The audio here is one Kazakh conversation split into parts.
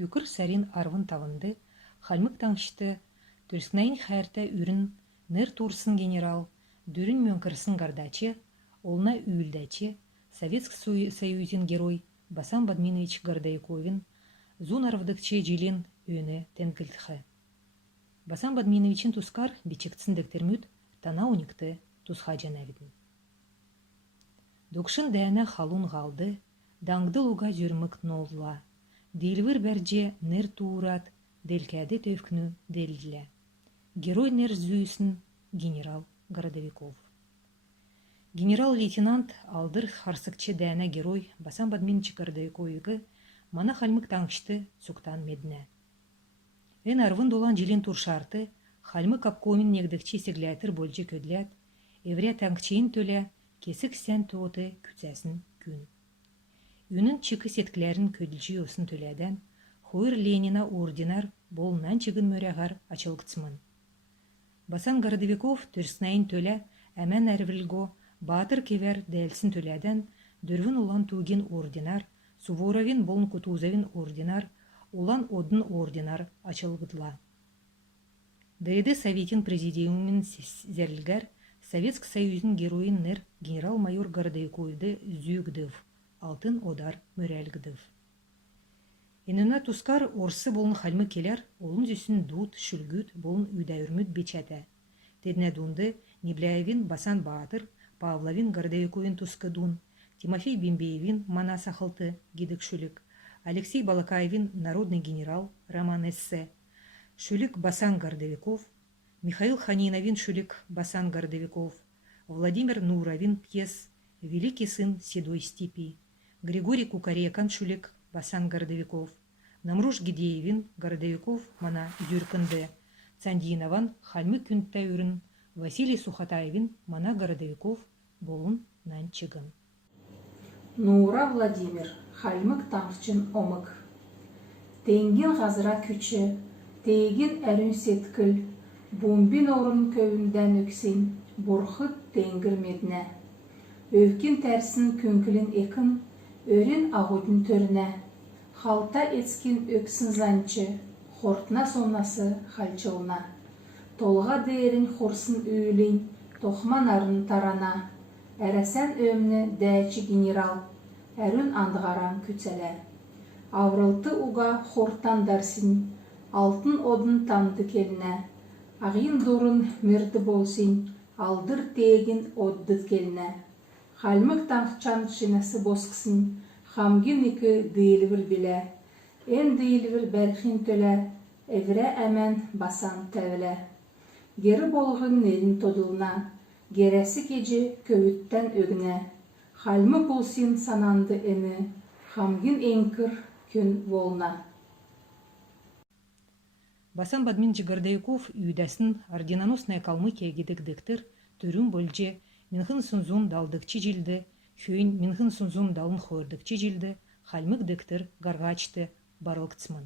Үкір сәрин арвын тавынды, халмык таңшты, түрскнайын хайрта үрін, ныр турсын генерал, дүрін мөнкірсін гардачы, олна үйілдачы, Советский Союзин герой Басан Бадминович Гордайковин, зунарвдыкче жилин өне тенкілтхі. Басан Бадминовичin тускар бичектсіндіктермүт тана уникты тусха жанавидin. Докшын дәне халун қалды, даңды луга жүрмік нолла. Дилвір бәрже нер туурат, делкәді төвкіну делділі. Герой нер зүйісін генерал Городовиков. Генерал-лейтенант алдыр харсыкчы дәне герой Басан Бадминович Гордайковигі мана халмык таңшты суктан медіне. Эн арвын долан жилин туршарты, халмык апкомин негдікчі сегләтір бөлже көдләт, евря таңкчейін төлі, кесік сән туоты күтсәсін күн. Үнін чықы сеткілерін көділжі осын төләден, хойыр Ленина ординар болынан чығын мөрәғар ачылғытсымын. Басан Городовиков түрснайын төлі, әмән әрвілго, батыр кевер дәлсін төләден, дөрвін улан тугин ординар, Суворовин болын Кутузовин ординар, улан одын ординар ачылғыдла. Дәйді Советин президиумын зәрлгәр, Советский Союзин героин нер генерал-майор Городайковды зүйгдів, алтын одар мөрәлгдів. Енуна тускар орсы болын халмы келер, олын зүйсін дут, шүлгүт, болын үйдәүрмүт бечәті. Тедіне дунды Небляевин Басан Батыр, Павловин Городайковин тускыдун, Тимофей Бимбеевин мана сахылты гидік шүлік, Алексей Балакаевин народный генерал, роман эссе, шүлік Басан Городовиков, Михаил Ханиновин шүлік Басан Городовиков, Владимир Нуровин пьес «Великий сын седой степи», Григорий Кукарекан шүлік Басан Городовиков, Намруш Гидеевин Городовиков мана юркынды, Цандинован хальмы күнтті үрін, Василий Сухатаевин мана Городовиков болын нанчыгын. Нура Владимир, хальмык таңшчын омык. Теңгин ғазыра күчі, тегин әрін сеткіл, бомбин орын көвінден өксен, бұрхыт теңгір медіне. Өвкін тәрсін күнкілін екін, өрін ағудын төріне. Халта етскен өксін занчы, хортна соннасы халчылына. Толға дейірін хорсын өйлейн, тоқман арын тарана. Әрәсән өмні дәчі генерал, әрін андғаран күтсәлі. Аврылты уға хортан дарсин, алтын одын тамды келіне. Ағын дұрын мөрді болсин, алдыр тегін оддыт келіне. Халмык таңқчан шинасы босқсын, хамгин екі дейілвір білі. Эн дейілвір бәрхин төлі, әвірі әмән басан тәвілі. Гері болғын нерін тодылына, герәсі кеже көвіттен өгіне. Халмы болсин сананды әні, хамгин энкір күн волна. Басан Бадминович Гордайков үйдәсін орденоносная Калмыкия гидік діктір түрін бөлже Минхын Сунзун далдыкчы жилді, хүйін Минхын Сунзун далын хойырдыкчы жилді, халмык діктір гаргачты барылқцмын.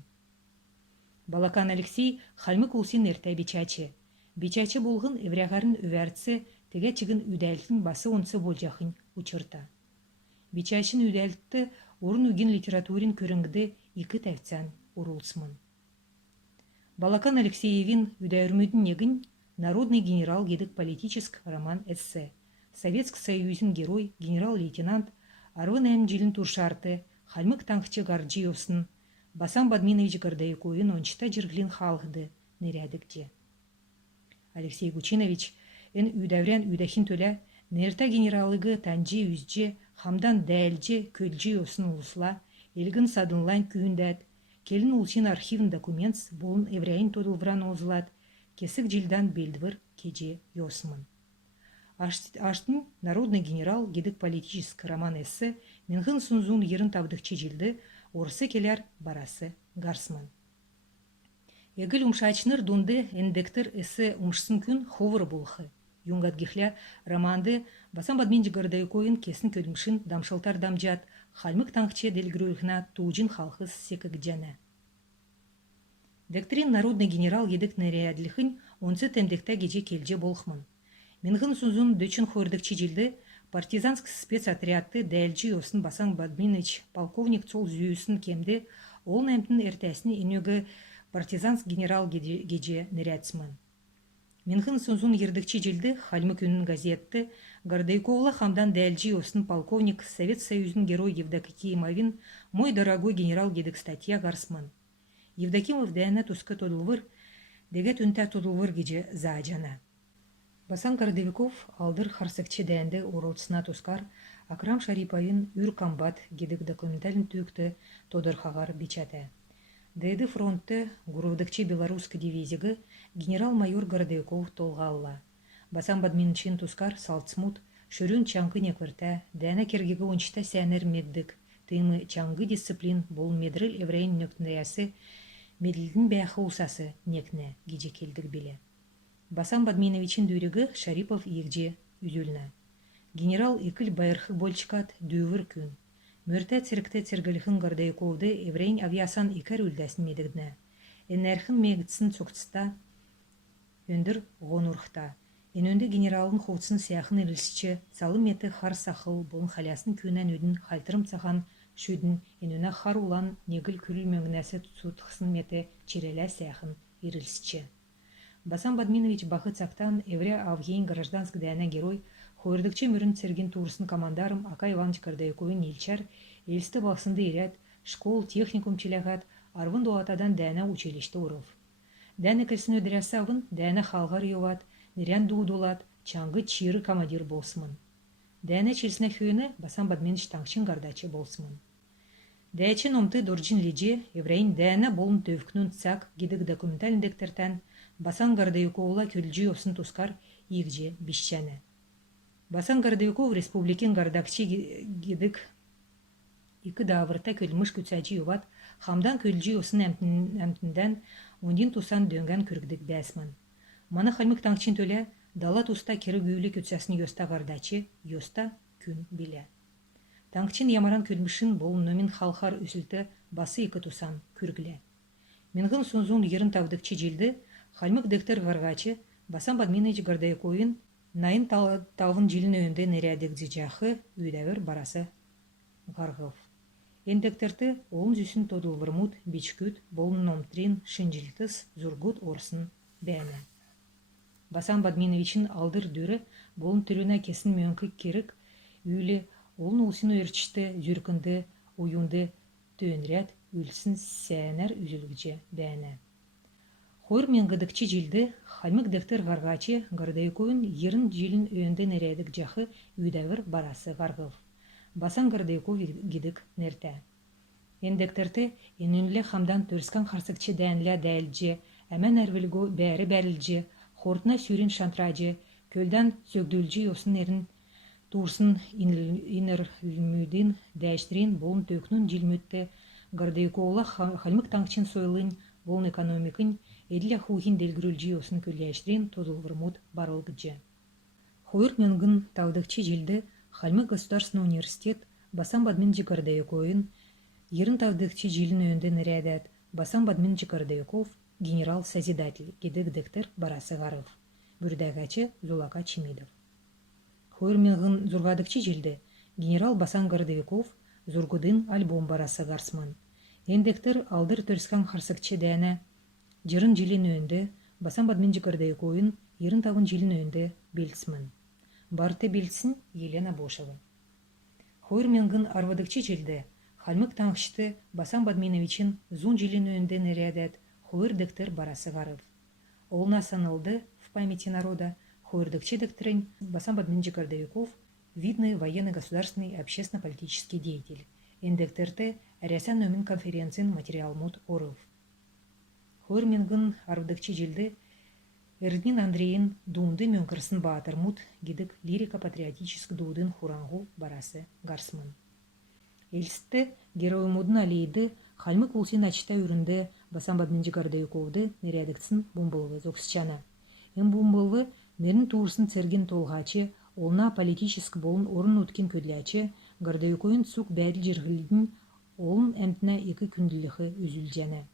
Балакан Алексей халмык улсин әрті бичачы. Бичачы болғын евряғарын өвәртсі теге чығын үдәлтін басы онсы болжақын учырта. Бичачын үдәлтті орын үген литературин көрінгді екі тәвцән урулсмын. Балакан Алексеевин үдәурмүйдің негін народный генерал гедік политическ роман-эссе. Советский Союзин герой, генерал-лейтенант, арвын әмжилін туршарты, халмык таңқчы Горджиевсын, Басан Бадминович Гордайковин ончыта жірглін халғды нерядікте. Алексей Гучинович, эн үйдәврен үйдәхин төлі, нерта генералыгы танжи үзже, хамдан дәлже көлжи осын улысла, елгін садынлайн күйіндәд, келін улсын архивын документ болын еврейін тодылвран озылад, кесік жилдан белдвір кеже йосмын. Аштын народный генерал гедік политический роман-эссе Минхын Сунзун ерін табдықчы жилді, орысы келер барасы гарсмын. Егіл умшачныр дунды эндектір эссе умшсын күн ховыр болхы. Юнгадгихля романды Басан Бадминович Гордайковин кесін көдімшін дамшылтар дамжат, халмык таңқче делгірюхна туужин халқыз секік жәні. Дектрин народный генерал едік нәриядліхін онсы тәмдекті геже келже болхмын. Минхын Сунзун дөчін хойырдықчы жилді, партизанск спецотрядты дәлжі осын Басан Бадминович полковник цол зүйісін кемді Ол нәмтін әртәсіне инөгі партизанс генерал геже нерәтсмін. Менхін сунзун ердікчі жылды Хальмык үнін газетті Гордейковла хамдан дәлжи осын полковник Совет Союзын герой Евдокимовин мой дорогой генерал гедік статья гарсмын. Евдокимов дәйіні тұсқы тодылвыр, дегет үнті тодылвыр геже заажана. Басан Гордевиков алдыр харсыкчы дәнді орылтысына тұскар Акрам Шариповин үр комбат гедік документалін түйікті тодырхағар бичаты. Дәйді фронтты Гуровдыкчы Белорусский дивизигі генерал-майор Гордевиков толғалла. Басан бадминчин тұскар салтсмут, шүрін чаңғы неквірті, дәні кергегі оншыта сәнер меддік, тыймы чаңғы дисциплин бол медріл еврейн нөктінаясы меділдің бәйхі усасы некне геже келдік біле. Басан Бадминовичin дүйрегі Шарипов егже үзілні. Генерал икіл байырхы больчикат дүйвір күн. Мөрті циркті циргіліхін Гордейковды еврейн авиасан икер үлдәсін медігдіні. Энерхін мегітсін соқтыста өндір ғонурхта. Энөнді генералын хоутсын сияхын елісчі салы меті хар сақыл болын халясын күйінен өдін халтырым сахан шүйдің энөна хар улан негіл күріл мөңінәсі тұтықсын меті черелі сияхын ерілісчі. Басан Бадминович бақы цақтан евре авгейн гражданск дәйіна герой Хойырдыкчы мөрін церген турсын командарым Ака Иванович Гордейковын елчар, елісті бақсынды ерят, школ, техникум челягат, арвын дуатадан дәйіна училишті ұров. Дәйіна кілсін өдірәсі авын, дәйіна халғар еуат, нерян дуудулат, чаңғы чиры командир болсымын. Дәйіна челсіне хүйіні Басан Бадминович таңшын гардачы болсымын. Дәйчін омты дорджин леже, еврейн дәйіна болын төвкнун цак гидік документаліндектертен Басан Гордейковла көлджі осын тускар егже бішчәні. Басан Гордейков республикин гардакчы гидік икі давырта көлміш күтсәчі юват, хамдан көлджі осын әмтінден ондин тусан дөнгән күргдік бәсмін. Мана Хальмык таңчын төлі дала туста кері гүйлі күтсәсін йоста гардачы, йоста күн біле. Таңчын ямаран көлмішін бол номин халхар үсілті басы икі тусан күргіле. Менғын сунзун ерін тавдыкчы жылды Хальмык дектер гаргачы Басан Бадминович Гордейковин найын тавын жылын өңді нерядек зижақы үйдәвір барасы ғарғыв. Эндектерті олын зүсін тодылвырмут, бичкүт, болын номтрин, шынжилтыс, зургут орсын бәйні. Басан Бадминовичin алдыр дөрі болын түріне кесін мөңкі керік, үйлі олын ұлсын өрчішті, зүркінді, уюнды, төнрәт, үлсін сәнер үзілгіже бәйні. Хойр мен гыдыкчы жылды Хальмык дектер гаргачы Гордейковын ерін жылын өңді нерәдік жақы үйдәвір барасы ғарғыв. Басан Гордейков гидік нерті. Эндектерті енінлі хамдан төрскан қарсықчы дәнлі дәлже, әмән әрвілгі бәрі бәрілже, хортына сүйрін шантрajы, көлдан сөгдүлжі осын ерін турсын инерлмүйдін дәштрин болын төкнін жылмөтті Гордейковла Хальмык таңчын сойлын болын экономикын Эділі хуғин делгірілжі осын көлгәштрин тодылғырмут барылгыджы. Хойыр мөңгін тавдықчы жылды Хальмык государственный университет Басан Бадминович Гордейковын ерін тавдықчы жылын өңді нерәдәт Басан Бадминович Гордейков генерал-созидатель гедік дектер барасы ғарыв. Бүрдәгачы Зулака Чемидов. Хойыр мөңгін зұрғадықчы жылды генерал Басан Гордейков зұргудын альбом барасы ғарсмын. Эндектер алдыр төрскан қарсықчы дәні Жырын жылын өңді Басан Бадминович Гордейковын ерін тавын жылын өңді белсімін. Барты белсін Елена Бошева. Хойыр менгін арвадықчы жылды Хальмык таңшты Басан Бадминовичin зун жылын өңді нерәдәт хойыр дектер барасы ғарыв. Олна санылды в памяти народа хойырдыкчы дектерін Басан Бадминович Гордейков видный военный государственный общественно-политический деятель. Эндектерті әрәсән өмін конференциян материал мут орыв. Хойыр менгін арвадықчы жылды Эрдин Андрейін дуынды мөңкірсін баатырмут гидік лирико-патриотический дуудын хурангу барасы гарсмын. Элсті героимудын алейді Хальмык улсын ачта үрінді Басан Бадминович Гордейковды нерядіксін бумбылғы зоксчана. Ем бумбылғы мерін туырсын церген толғачы, олна политический болын орын өткен көдлячы Гордейковын сук бәріл жырғылдың олын әмтіне екі күнділігі үзілжәні.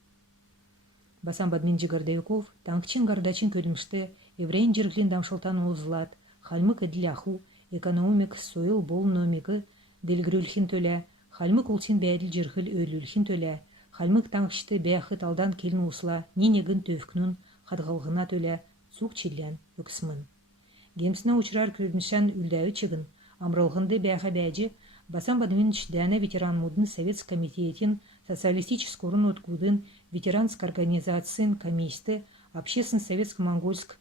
Басан Бадминович Гордейков таңкчин гардачин көлмішті еврейн жырғылын дамшылтан олзылат, Хальмык әділяху, экономик сойыл бол номикі делгірілхін төлі, Хальмык улсын бәріл жырғыл өлілхін төлі, хальмык таңшты бәхыт алдан келін усла, ненегін төвкнін, хадғалғына төлі, суқ чиллен өксімін. Гемсіне ұчырар күрдіншан үлдәуі чегін, амрылғынды бәхі бәжі, басан бадминч дәні ветеран мудын Совет комитетин, социалистическорын откудын, ветеранск организациян комиссты, обществен советско-монгольск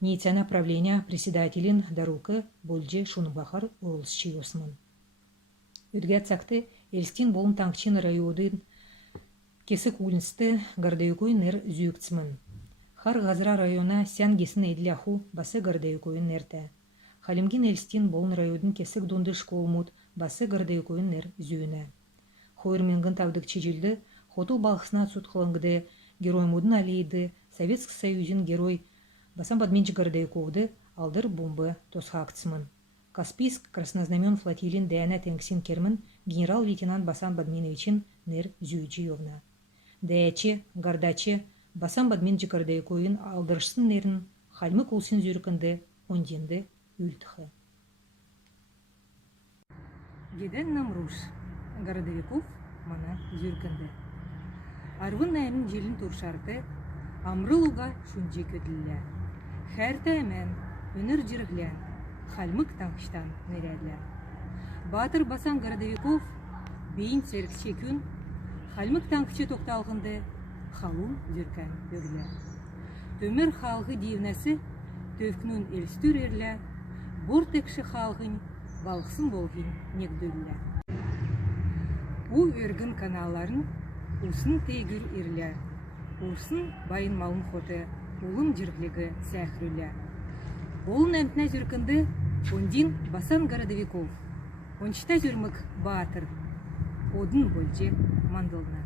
нейца направления председателин Дарукы Больджи Шунбахар Олысчы осмын. Үдгәт сақты Элстин болын таңкчин райодын кесік улынсты Гордайкой нер зүйікцмін. Хар Газра района сян гесін эдляху басы Гордайкойын нерті. Халимгин Элстин болын райодын кесік донды школмуд басы Гордайкойын нер зүйіні. Хойырменгін тавдық чежилді, хоту балқысына сұтқылыңгды, герой мудын алейді, Советский Союзин герой басан бадменчі Гордайковды алдыр бомбы тосхақцмын. Каспийск краснознамен флотилин дәйәнә тәңксин кермін генерал-лейтенант Басан Бадминовичин нер зүйчі евна. Дәйәче, гардаче, Басан Бадменчі Гордайковын алдырышсын нерін хальмы кулсын зүйрікінді онденді үлтіхі. Геден Намруш, Городовиков мана зүйрікінді. Арвын әмін желін туршарты амрылуға шүнже көділі. Хәрті әмән, өнір жүргілі. Хальмык таңқыштан нерәлі. Батыр Басан Городовиков бейін сәркші күн, хальмык таңқышы тоқталғынды халу жүркән бөрлі. Төмір халғы дейінәсі төвкнін әлстүр ерлі, бұр текші халғын балықсын болғын негдөлі. Бұ өргін каналарын ұсын тегір ерлі, ұсын байын малын хоты, ұлым жүргілігі сәхрілі. Олын әмтіне жүркінді ондин Басан Городовиков, оншта жүрмік Батыр, одын Больджи Мандылна.